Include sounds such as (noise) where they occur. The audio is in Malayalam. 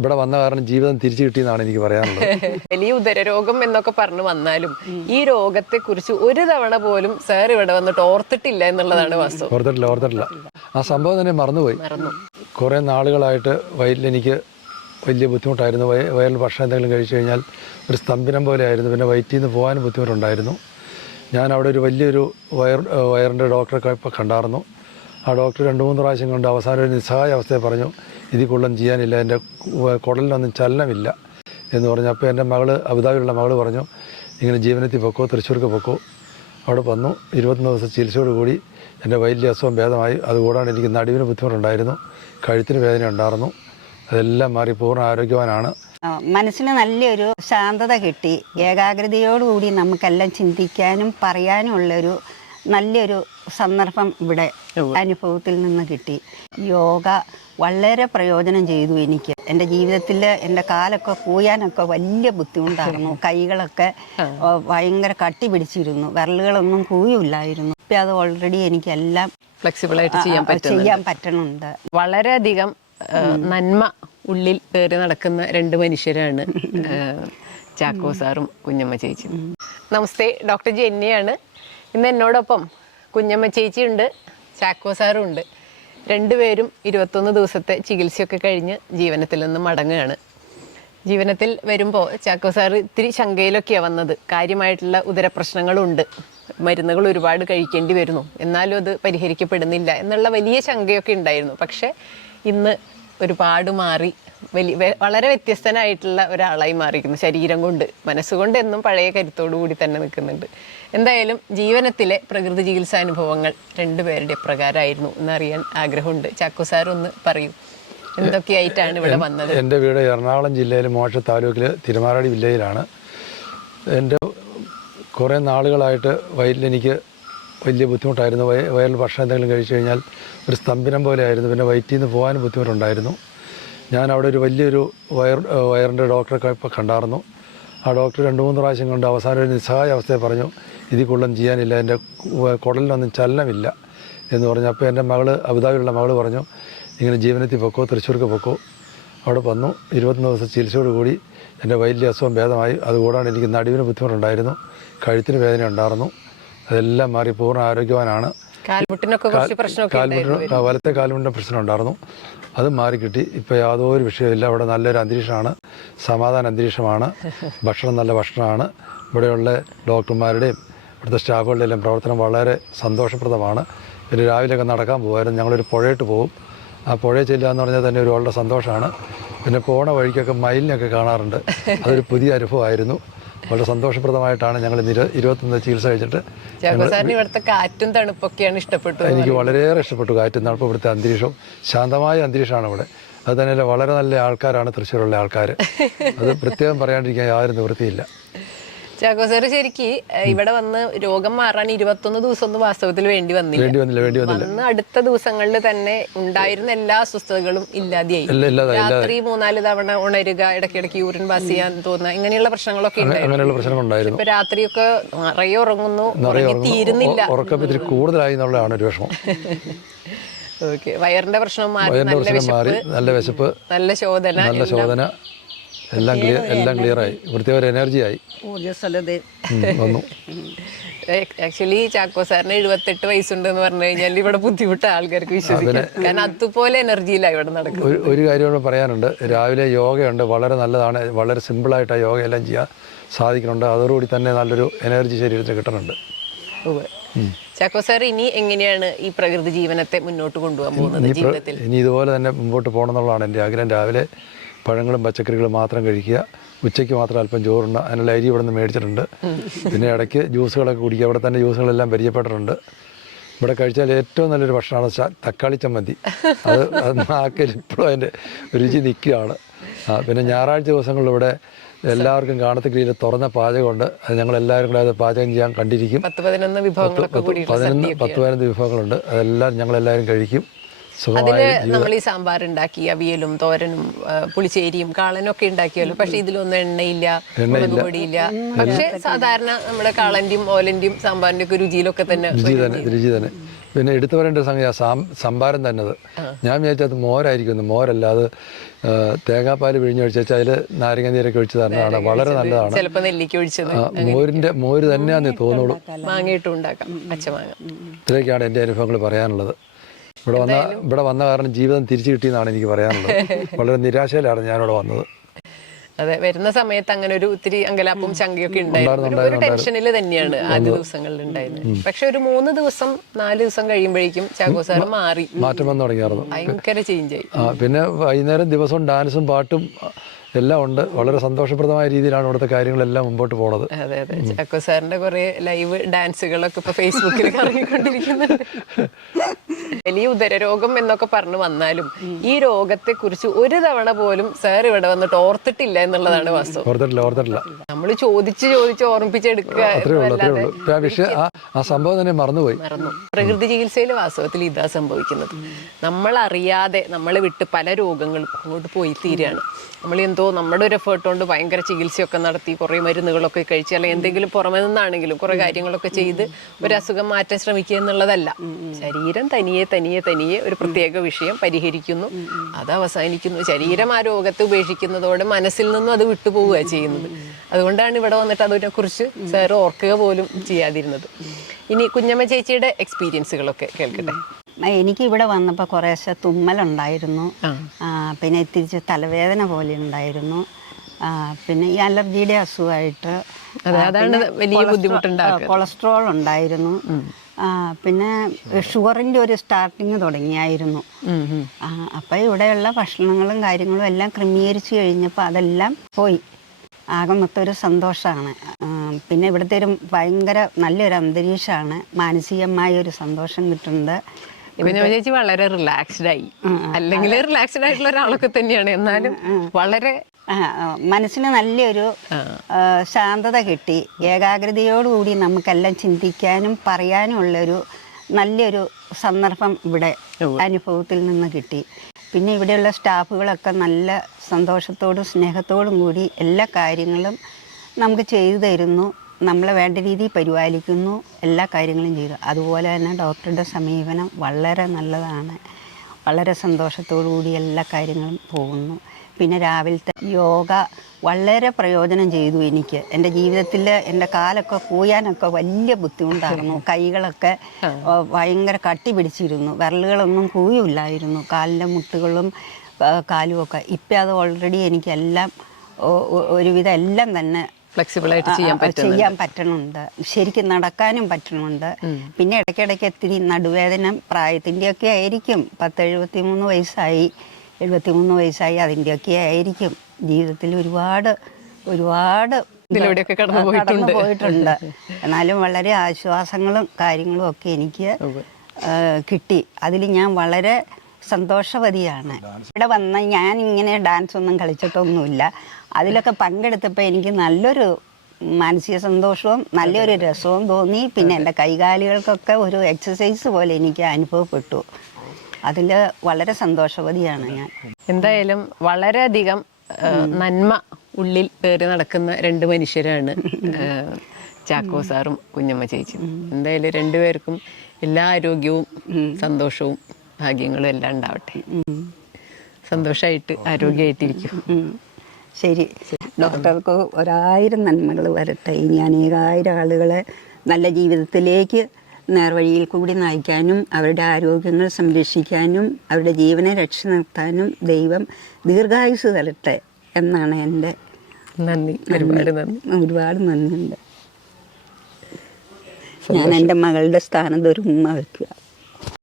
ഇവിടെ വന്ന കാരണം ജീവിതം തിരിച്ചു കിട്ടിയെന്നാണ് എനിക്ക് പറയാനുള്ളത്. (laughs) വലിയ ഉദരരോഗം എന്നൊക്കെ പറഞ്ഞു വന്നാലും ഈ രോഗത്തെ കുറിച്ച് ഒരു തവണ പോലും സാർ ഇവിടെ വന്നിട്ട് ഓർത്തിട്ടില്ല എന്നുള്ളതാണ് വാസ്തവം. ഓർത്തിട്ടില്ല ഓർത്തിട്ടില്ല. ആ സംഭവം തന്നെ മറന്നുപോയി. കുറെ നാളുകളായിട്ട് വയറ്റിൽ എനിക്ക് വലിയ ബുദ്ധിമുട്ടായിരുന്നു. വയ വയറിൽ ഭക്ഷണം എന്തെങ്കിലും കഴിച്ചു കഴിഞ്ഞാൽ ഒരു സ്തംഭനം പോലെ ആയിരുന്നു. പിന്നെ വയറ്റിൽ നിന്ന് പോകാനും ബുദ്ധിമുട്ടുണ്ടായിരുന്നു. ഞാൻ അവിടെ ഒരു വലിയൊരു വയർ വയറിന്റെ ഡോക്ടറെ ഇപ്പോൾ കണ്ടായിരുന്നു. ആ ഡോക്ടർ രണ്ട് മൂന്ന് പ്രാവശ്യം കൊണ്ട് അവസാനം ഒരു നിസ്സഹായ അവസ്ഥയെ പറഞ്ഞു ഇതിൽ കൊള്ളം ചെയ്യാനില്ല. എന്റെ കുടലിനൊന്നും ചലനമില്ല എന്ന് പറഞ്ഞു. അപ്പോൾ എന്റെ മകൾ അബുദാബിയിലുള്ള മകൾ പറഞ്ഞു ഇങ്ങനെ ജീവനത്തിൽ പൊക്കോ തൃശ്ശൂർക്ക് പൊക്കോ. അവിടെ വന്നു. ഇരുപത്തൊന്ന് ദിവസം ചികിത്സയോട് കൂടി എന്റെ വലിയ അസുഖം ഭേദമായി. അതുകൂടാണ്ട് എനിക്ക് നടുവിന് ബുദ്ധിമുട്ടുണ്ടായിരുന്നു. കഴുത്തിന് വേദന ഉണ്ടായിരുന്നു. അതെല്ലാം മാറി പൂർണ ആരോഗ്യവാനാണ്. മനസ്സിന് നല്ലൊരു ശാന്തത കിട്ടി. ഏകാഗ്രതയോടുകൂടി നമുക്കെല്ലാം ചിന്തിക്കാനും പറയാനും ഉള്ളൊരു നല്ലൊരു സന്ദർഭം ഇവിടെ അനുഭവത്തിൽ നിന്ന് കിട്ടി. യോഗ വളരെ പ്രയോജനം ചെയ്തു എനിക്ക്. എന്റെ ജീവിതത്തിൽ എന്റെ കാലൊക്കെ കൂയാനൊക്കെ വലിയ ബുദ്ധിമുട്ടായിരുന്നു. (laughs) കൈകളൊക്കെ ഭയങ്കര കട്ടി പിടിച്ചിരുന്നു. വിരലുകളൊന്നും കൂയില്ലായിരുന്നു. ഇപ്പം അത് ഓൾറെഡി എനിക്കെല്ലാം ഫ്ലെക്സിബിൾ ആയിട്ട് ചെയ്യാൻ ചെയ്യാൻ പറ്റണുണ്ട്. വളരെയധികം നന്മ ഉള്ളിൽ കയറി നടക്കുന്ന രണ്ട് മനുഷ്യരാണ് (laughs) ചാക്കോ സാറും കുഞ്ഞമ്മ ചേച്ചിയും. നമസ്തേ ഡോക്ടർ ജെന്നിയാണ്. ഇന്ന് എന്നോടൊപ്പം കുഞ്ഞമ്മ ചേച്ചിയുണ്ട് ചാക്കോ സാറും ഉണ്ട് രണ്ടുപേരും ഇരുപത്തൊന്ന് ദിവസത്തെ ചികിത്സയൊക്കെ കഴിഞ്ഞ് ജീവനത്തിൽ നിന്ന് മടങ്ങുകയാണ്. ജീവനത്തിൽ വരുമ്പോൾ ചാക്കോ സാറ് ഇത്തിരി ശങ്കയിലൊക്കെയാണ് വന്നത്. കാര്യമായിട്ടുള്ള ഉദരപ്രശ്നങ്ങളുണ്ട്. മരുന്നുകൾ ഒരുപാട് കഴിക്കേണ്ടി വരുന്നു. എന്നാലും അത് പരിഹരിക്കപ്പെടുന്നില്ല എന്നുള്ള വലിയ ശങ്കയൊക്കെ ഉണ്ടായിരുന്നു. പക്ഷേ ഇന്ന് ഒരുപാട് മാറി. വലിയ വളരെ വ്യത്യസ്തനായിട്ടുള്ള ഒരാളായി മാറിയിരിക്കുന്നു ശരീരം കൊണ്ട്. മനസ്സുകൊണ്ട് എന്നും പഴയ കരുത്തോടു കൂടി തന്നെ നിൽക്കുന്നുണ്ട്. എന്തായാലും ജീവനത്തിലെ പ്രകൃതി ചികിത്സാ അനുഭവങ്ങൾ രണ്ടുപേരുടെ പ്രകാരമായിരുന്നു എന്നറിയാൻ ആഗ്രഹമുണ്ട്. ചാക്കോ സാർ ഒന്ന് പറയൂ. എന്തൊക്കെയായിട്ടാണ് ഇവിടെ വന്നത്? എന്റെ വീട് എറണാകുളം ജില്ലയിൽ മോശ താലൂക്കിൽ തിരുമാറാടി വില്ലേജിലാണ് എന്റെ കുറേ നാളുകളായിട്ട് വയറ്റിൽ എനിക്ക് വലിയ ബുദ്ധിമുട്ടായിരുന്നു. വയ വയറിൽ ഭക്ഷണം എന്തെങ്കിലും കഴിച്ചു കഴിഞ്ഞാൽ ഒരു സ്തംഭനം പോലെ ആയിരുന്നു. പിന്നെ വയറ്റിൽ നിന്ന് പോകാനും ബുദ്ധിമുട്ടുണ്ടായിരുന്നു. ഞാൻ അവിടെ ഒരു വലിയൊരു വയർ വയറിന്റെ ഡോക്ടറെ കണ്ടായിരുന്നു ആ ഡോക്ടർ രണ്ട് മൂന്ന് പ്രാവശ്യം കൊണ്ട് അവസാനം ഒരു നിസ്സഹായ അവസ്ഥയെ പറഞ്ഞു ഇതിൽ കൂടുതലും ചെയ്യാനില്ല. എന്റെ കുടലിനൊന്നും ചലനമില്ല. എന്ന് പറഞ്ഞു. അപ്പോൾ എന്റെ മകൾ അബുദാബിയിലുള്ള മകൾ പറഞ്ഞു ഇങ്ങനെ ജീവനത്തിൽ പൊക്കോ തൃശ്ശൂർക്ക് പൊക്കോ. അവിടെ വന്നു. ഇരുപത്തൊന്ന് ദിവസം ചികിത്സയോട് കൂടി എന്റെ വലിയ അസുഖം ഭേദമായി. അതുകൂടാണ് എനിക്ക് നടുവിന് ബുദ്ധിമുട്ടുണ്ടായിരുന്നു. കഴുത്തിന് വേദന ഉണ്ടായിരുന്നു അതെല്ലാം മാറി പൂർണ ആരോഗ്യവാനാണ്. കാൽമുട്ടിനൊക്കെ വലത്തെ കാൽമുട്ടിന് പ്രശ്നം ഉണ്ടായിരുന്നു. അത് മാറിക്കിട്ടി ഇപ്പോൾ യാതൊരു വിഷയമില്ല അവിടെ നല്ലൊരു അന്തരീക്ഷമാണ്. സമാധാന അന്തരീക്ഷമാണ്. (laughs) ഭക്ഷണം നല്ല ഭക്ഷണമാണ്. ഇവിടെയുള്ള ഡോക്ടർമാരുടെയും ഇവിടുത്തെ സ്റ്റാഫുകളുടെ എല്ലാം പ്രവർത്തനം വളരെ സന്തോഷപ്രദമാണ്. പിന്നെ രാവിലെയൊക്കെ നടക്കാൻ പോകുമായിരുന്നു. ഞങ്ങളൊരു പുഴയിട്ട് പോകും. ആ പുഴയിൽ ചെല്ലുക എന്ന് പറഞ്ഞാൽ തന്നെ ഒരു വളരെ സന്തോഷമാണ്. പിന്നെ പോണ വഴിക്കൊക്കെ മയിലിനെയൊക്കെ കാണാറുണ്ട്. (laughs) അതൊരു പുതിയ അനുഭവമായിരുന്നു. വളരെ സന്തോഷപ്രദമായിട്ടാണ് ഞങ്ങൾ ഇന്ന് ഇരുപത്തൊന്ന് ചികിത്സ കഴിച്ചിട്ട് ഇവിടുത്തെ കാറ്റും തണുപ്പൊക്കെയാണ് ഇഷ്ടപ്പെട്ടത് എനിക്ക് വളരെയേറെ ഇഷ്ടപ്പെട്ടു കാറ്റും തണുപ്പ് ഇവിടുത്തെ അന്തരീക്ഷവും. ശാന്തമായ അന്തരീക്ഷമാണ് ഇവിടെ. അത് തന്നെയല്ല വളരെ നല്ല ആൾക്കാരാണ് തൃശ്ശൂരുള്ള ആൾക്കാർ അത് പ്രത്യേകം പറയാണ്ടിരിക്കാൻ യാതൊരു നിവൃത്തിയില്ല. ചാക്കോ സാർ ശരിക്ക് ഇവിടെ വന്ന് രോഗം മാറാൻ ഇരുപത്തൊന്ന് ദിവസം ഒന്നും വാസ്തവത്തിൽ വേണ്ടി വന്നില്ല. വന്ന് അടുത്ത ദിവസങ്ങളിൽ തന്നെ ഉണ്ടായിരുന്ന എല്ലാ അസ്വസ്ഥതകളും ഇല്ലാതെയായി. ഇല്ലാതായി രാത്രി മൂന്നാൽ തവണ ഉണരുക ഇടയ്ക്കിടയ്ക്ക് യൂറിൻ പാസ് ചെയ്യാൻ തോന്നുക ഇങ്ങനെയുള്ള പ്രശ്നങ്ങളൊക്കെ ഉണ്ടായിരുന്നു. ഇപ്പൊ രാത്രിയൊക്കെ നിറയെ ഉറങ്ങുന്നു ഉറങ്ങി തീരുന്നില്ല. ഉറക്കം ഇത്തിരി കൂടുതലായി എന്നുള്ളതാണ് ഒരു വിഷമം. (laughs) ഓക്കെ. വയറിന്റെ പ്രശ്നം മാറി നല്ല വിശപ്പ് നല്ല ശോധന നല്ല ശോധന. എല്ലാം ക്ലിയർ എല്ലാം ക്ലിയറായി പ്രത്യേക ഒരു വന്നു. ആക്ച്വലി ചാക്കോ സാറിന് എഴുപത്തെട്ട് വയസ്സുണ്ട് എന്ന് പറഞ്ഞു കഴിഞ്ഞാൽ ഇവിടെ ബുദ്ധിമുട്ട് ആൾക്കാർക്ക് വിശ്വസിക്കാം. കാരണം അതുപോലെ എനർജിയിലാണ് ഇവിടെ നടക്കുന്നത്. ഒരു കാര്യം ഇവിടെ പറയാനുണ്ട്. രാവിലെ യോഗയുണ്ട്. വളരെ നല്ലതാണ്. വളരെ സിമ്പിളായിട്ട് ആ യോഗയെല്ലാം ചെയ്യാൻ സാധിക്കുന്നുണ്ട്. അതോടുകൂടി തന്നെ നല്ലൊരു എനർജി ശരീരത്തിൽ കിട്ടുന്നുണ്ട്. ചാക്കോ സാർ ഇനി എങ്ങനെയാണ് ഈ പ്രകൃതി ജീവനത്തെ മുന്നോട്ട് കൊണ്ടുപോകാൻ പോകുന്നത് ഇനി ജീവിതത്തിൽ? ഇനി ഇതുപോലെ തന്നെ മുമ്പോട്ട് പോകണം എന്നുള്ളതാണ് എന്റെ ആഗ്രഹം. രാവിലെ പഴങ്ങളും പച്ചക്കറികളും മാത്രം കഴിക്കുക. ഉച്ചയ്ക്ക് മാത്രം അല്പം ചോറുണ്ട് അതിനുള്ള അരി ഇവിടെ നിന്ന് മേടിച്ചിട്ടുണ്ട്. പിന്നെ ഇടയ്ക്ക് ജ്യൂസുകളൊക്കെ കുടിക്കുക. ഇവിടെ തന്നെ ജ്യൂസുകളെല്ലാം പരിചയപ്പെട്ടിട്ടുണ്ട്. ഇവിടെ കഴിച്ചാൽ ഏറ്റവും നല്ലൊരു ഭക്ഷണമാണ് തക്കാളി ചമ്മന്തി. അത് നാക്കിൽ ഇപ്പോഴും അതിന്റെ രുചി നിൽക്കുകയാണ്. പിന്നെ ഞായറാഴ്ച ദിവസങ്ങളിൽ ഇവിടെ എല്ലാവർക്കും കാണത്തക്കരീതിയിൽ തുറന്ന പാചകമുണ്ട്. അത് ഞങ്ങൾ എല്ലാവരും കൂടെ അത് പാചകം ചെയ്യാൻ കണ്ടിരിക്കും. പത്ത് പതിനൊന്ന് വിഭവങ്ങളുണ്ട്. അതെല്ലാം ഞങ്ങളെല്ലാവരും കഴിക്കും. അതിൽ നമ്മൾ ഈ സാമ്പാർ ഉണ്ടാക്കി അവിയലും തോരനും പുളിശ്ശേരിയും കാളനും ഒക്കെ ഉണ്ടാക്കിയല്ലോ. പക്ഷെ ഇതിലൊന്നും എണ്ണയില്ല മുളക് പൊടിയില്ല. പക്ഷെ സാധാരണ നമ്മുടെ കാളന്റെയും ഓലന്റെയും സാമ്പാറിന്റെ ഒക്കെ രുചിയിലൊക്കെ തന്നെ രുചി തന്നെ രുചി തന്നെ. പിന്നെ എടുത്തു പറയേണ്ട സംഗതി ആ സാം സംഭാരം തന്നത് ഞാൻ വിചാരിച്ചത് മോരായിരിക്കുന്നു ഒന്ന് മോരല്ലാതെ തേങ്ങാപ്പാൽ പിഴിഞ്ഞ് വെച്ചാൽ അതിൽ നാരങ്ങ നീരൊക്കെ ഒഴിച്ച് തരുന്നതാണ് വളരെ നല്ലതാണ്. മോരിന്റെ മോര് തന്നെയാന്ന് തോന്നുള്ളൂ. ഇത്രയൊക്കെയാണ് എന്റെ അനുഭവങ്ങൾ പറയാനുള്ളത്. ഇവിടെ വന്ന ഇവിടെ വന്ന കാരണം ജീവിതം തിരിച്ചു കിട്ടിയെന്നാണ് എനിക്ക് പറയാനുള്ളത്. (laughs) വളരെ നിരാശയിലാണ് ഞാനിവിടെ വന്നത്. അതെ വരുന്ന സമയത്ത് അങ്ങനെ ഒരു ഒത്തിരി അങ്കലാപ്പും ചങ്കയൊക്കെ ഉണ്ടായിരുന്നു. ഒരു- ടെൻഷനിൽ തന്നെയാണ് ആദ്യ ദിവസങ്ങളിൽ ഉണ്ടായിരുന്നത്. പക്ഷെ ഒരു മൂന്ന് ദിവസം നാല് ദിവസം കഴിയുമ്പോഴേക്കും ചാക്കോ സാർ മാറി. മാറ്റം വന്നു തുടങ്ങിയായിരുന്നു. ഭയങ്കര ചേഞ്ച് ആയി. പിന്നെ വൈകുന്നേരം ദിവസവും ഡാൻസും പാട്ടും എല്ലാം ഉണ്ട്. വളരെ സന്തോഷപ്രദമായ രീതിയിലാണ് ഇവിടുത്തെ കാര്യങ്ങളെല്ലാം മുമ്പോട്ട് പോണത്. അതെ അതെ. ചാക്കോ സാറിന്റെ കുറെ ലൈവ് ഡാൻസുകളൊക്കെ ഇപ്പൊ ഫേസ്ബുക്കിൽ കറങ്ങിക്കൊണ്ടിരിക്കുന്നുണ്ട്. (laughs) വലിയ ഉദരരോഗം എന്നൊക്കെ പറഞ്ഞു വന്നാലും ഈ രോഗത്തെ കുറിച്ച് ഒരു തവണ പോലും സാർ ഇവിടെ വന്നിട്ട് ഓർത്തിട്ടില്ല എന്നുള്ളതാണ് വാസ്തവം. ഓർത്തിട്ടില്ല ഓർത്തിട്ടില്ല. നമ്മൾ ചോദിച്ച് ചോദിച്ച് ഓർമ്മിപ്പിച്ചെടുക്കുക ആ സംഭവം തന്നെ മറന്നുപോയി. പ്രകൃതി ചികിത്സയിൽ വാസ്തവത്തിൽ ഇതാ സംഭവിക്കുന്നത്. നമ്മൾ അറിയാതെ നമ്മൾ വിട്ട് പല രോഗങ്ങളും അങ്ങോട്ട് പോയി തീരുകയാണ് നമ്മൾ എന്തോ നമ്മുടെ ഒരു എഫേർട്ട് കൊണ്ട് ഭയങ്കര ചികിത്സയൊക്കെ നടത്തി കുറേ മരുന്നുകളൊക്കെ കഴിച്ച് അല്ലെങ്കിൽ എന്തെങ്കിലും പുറമെ നിന്നാണെങ്കിലും കുറേ കാര്യങ്ങളൊക്കെ ചെയ്ത് ഒരു അസുഖം മാറ്റാൻ ശ്രമിക്കുക എന്നുള്ളതല്ല. ശരീരം തനിയെ തനിയെ തനിയെ ഒരു പ്രത്യേക വിഷയം പരിഹരിക്കുന്നു. അത് അവസാനിക്കുന്നു. ശരീരം ആ രോഗത്തെ ഉപേക്ഷിക്കുന്നതോടെ മനസ്സിൽ നിന്നും അത് വിട്ടുപോവുക ചെയ്യുന്നത്. അതുകൊണ്ടാണ് ഇവിടെ വന്നിട്ട് അതിനെക്കുറിച്ച് സാർ ഓർക്കുക പോലും ചെയ്യാതിരുന്നത്. ഇനി കുഞ്ഞമ്മ ചേച്ചിയുടെ എക്സ്പീരിയൻസുകളൊക്കെ കേൾക്കട്ടെ? എനിക്ക് ഇവിടെ വന്നപ്പോൾ കുറേശ്ശെ തുമ്മലുണ്ടായിരുന്നു. പിന്നെ തിരിച്ച് തലവേദന പോലെ ഉണ്ടായിരുന്നു. പിന്നെ ഈ അലർജിയുടെ അസുഖമായിട്ട് അതാണ് വലിയ കൊളസ്ട്രോ- കൊളസ്ട്രോൾ ഉണ്ടായിരുന്നു. പിന്നെ ഷുഗറിന്റെ ഒരു സ്റ്റാർട്ടിങ് തുടങ്ങിയായിരുന്നു. അപ്പം ഇവിടെയുള്ള ഭക്ഷണങ്ങളും കാര്യങ്ങളും എല്ലാം ക്രമീകരിച്ച് കഴിഞ്ഞപ്പോൾ അതെല്ലാം പോയി. ആകെ മൊത്തം ഒരു സന്തോഷമാണ് പിന്നെ ഇവിടുത്തെ ഒരു ഭയങ്കര നല്ലൊരു അന്തരീക്ഷമാണ് മാനസികമായ ഒരു സന്തോഷം കിട്ടുന്നത്. ചേച്ചി വളരെ റിലാക്സ്ഡ് ആയി. അല്ലെങ്കിൽ റിലാക്സ്ഡ് ആയിട്ടുള്ള ഒരാളൊക്കെ തന്നെയാണ്. എന്നാലും വളരെ മനസ്സിന് നല്ലൊരു ശാന്തത കിട്ടി. ഏകാഗ്രതയോടുകൂടി നമുക്കെല്ലാം ചിന്തിക്കാനും പറയാനും ഉള്ളൊരു നല്ലൊരു സന്ദർഭം ഇവിടെ അനുഭവത്തിൽ നിന്ന് കിട്ടി. പിന്നെ ഇവിടെയുള്ള സ്റ്റാഫുകളൊക്കെ നല്ല സന്തോഷത്തോടും സ്നേഹത്തോടും കൂടി എല്ലാ കാര്യങ്ങളും നമുക്ക് ചെയ്തു തരുന്നു. നമ്മളെ വേണ്ട രീതിയിൽ പരിപാലിക്കുന്നു. എല്ലാ കാര്യങ്ങളും ചെയ്തു. അതുപോലെ തന്നെ ഡോക്ടറുടെ സമീപനം വളരെ നല്ലതാണ്. വളരെ സന്തോഷത്തോടു കൂടി എല്ലാ കാര്യങ്ങളും പോകുന്നു. പിന്നെ രാവിലത്തെ യോഗ വളരെ പ്രയോജനം ചെയ്തു എനിക്ക്. എന്റെ ജീവിതത്തിൽ എന്റെ കാലൊക്കെ കൂയാനൊക്കെ വലിയ ബുദ്ധിമുട്ടായിരുന്നു. (laughs) കൈകളൊക്കെ ഭയങ്കര കട്ടി പിടിച്ചിരുന്നു. വിരലുകളൊന്നും കൂയില്ലായിരുന്നു കാലിലെ മുട്ടുകളും കാലുമൊക്കെ. ഇപ്പം അത് ഓൾറെഡി എനിക്കെല്ലാം ഒരുവിധം എല്ലാം തന്നെ ഫ്ലെക്സിബിൾ ആയിട്ട് ചെയ്യാൻ പറ്റും ചെയ്യാൻ പറ്റണുണ്ട്. ശരിക്കും നടക്കാനും പറ്റണുണ്ട്. പിന്നെ ഇടയ്ക്കിടയ്ക്ക് ഇത്തിരി നടുവേദന പ്രായത്തിന്റെയൊക്കെ ആയിരിക്കും. പത്ത് എഴുപത്തി മൂന്ന് വയസ്സായി എഴുപത്തി മൂന്ന് വയസ്സായി അതിന്റെയൊക്കെ ആയിരിക്കും. ജീവിതത്തിൽ ഒരുപാട് ഒരുപാട് ഇതിലൂടെയൊക്കെ കടന്നു ആ, കടന്നു പോയിട്ടുണ്ട്. പോയിട്ടുണ്ട്. (laughs) എന്നാലും വളരെ ആശ്വാസങ്ങളും കാര്യങ്ങളും ഒക്കെ എനിക്ക് കിട്ടി. അതിൽ ഞാൻ വളരെ സന്തോഷവതിയാണ്. ഇവിടെ വന്ന ഞാൻ ഇങ്ങനെ ഡാൻസ് ഒന്നും കളിച്ചിട്ടൊന്നുമില്ല. അതിലൊക്കെ പങ്കെടുത്തപ്പോൾ എനിക്ക് നല്ലൊരു മാനസിക സന്തോഷവും നല്ലൊരു രസവും തോന്നി. പിന്നെ എന്റെ കൈകാലികൾക്കൊക്കെ ഒരു എക്സസൈസ് പോലെ എനിക്ക് അനുഭവപ്പെട്ടു. അതിൽ വളരെ സന്തോഷവതിയാണ് ഞാൻ. എന്തായാലും വളരെയധികം നന്മ ഉള്ളിൽ കയറി നടക്കുന്ന രണ്ട് മനുഷ്യരാണ് ചാക്കോ സാറും കുഞ്ഞമ്മ ചേച്ചിയും. എന്തായാലും രണ്ടുപേർക്കും എല്ലാ ആരോഗ്യവും സന്തോഷവും ഭാഗ്യങ്ങളും എല്ലാം ഉണ്ടാവട്ടെ. സന്തോഷമായിട്ട് ആരോഗ്യമായിട്ടിരിക്കും. ശരി. ഡോക്ടർക്ക് ഒരായിരം നന്മകൾ വരട്ടെ. ഇനി അനേകായിരം ആളുകളെ നല്ല ജീവിതത്തിലേക്ക് നേർവഴിയിൽ കൂടി നയിക്കാനും അവരുടെ ആരോഗ്യങ്ങൾ സംരക്ഷിക്കാനും അവരുടെ ജീവനെ രക്ഷ നിർത്താനും ദൈവം ദീർഘായുസ് തരട്ടെ എന്നാണ് എന്റെ നന്ദി. ഒരുപാട് നന്ദി. ഒരുപാട് നന്ദിയുണ്ട്. ഞാൻ എന്റെ മകളുടെ സ്ഥാനത്ത് ഒരു ഉമ്മ വെക്കുക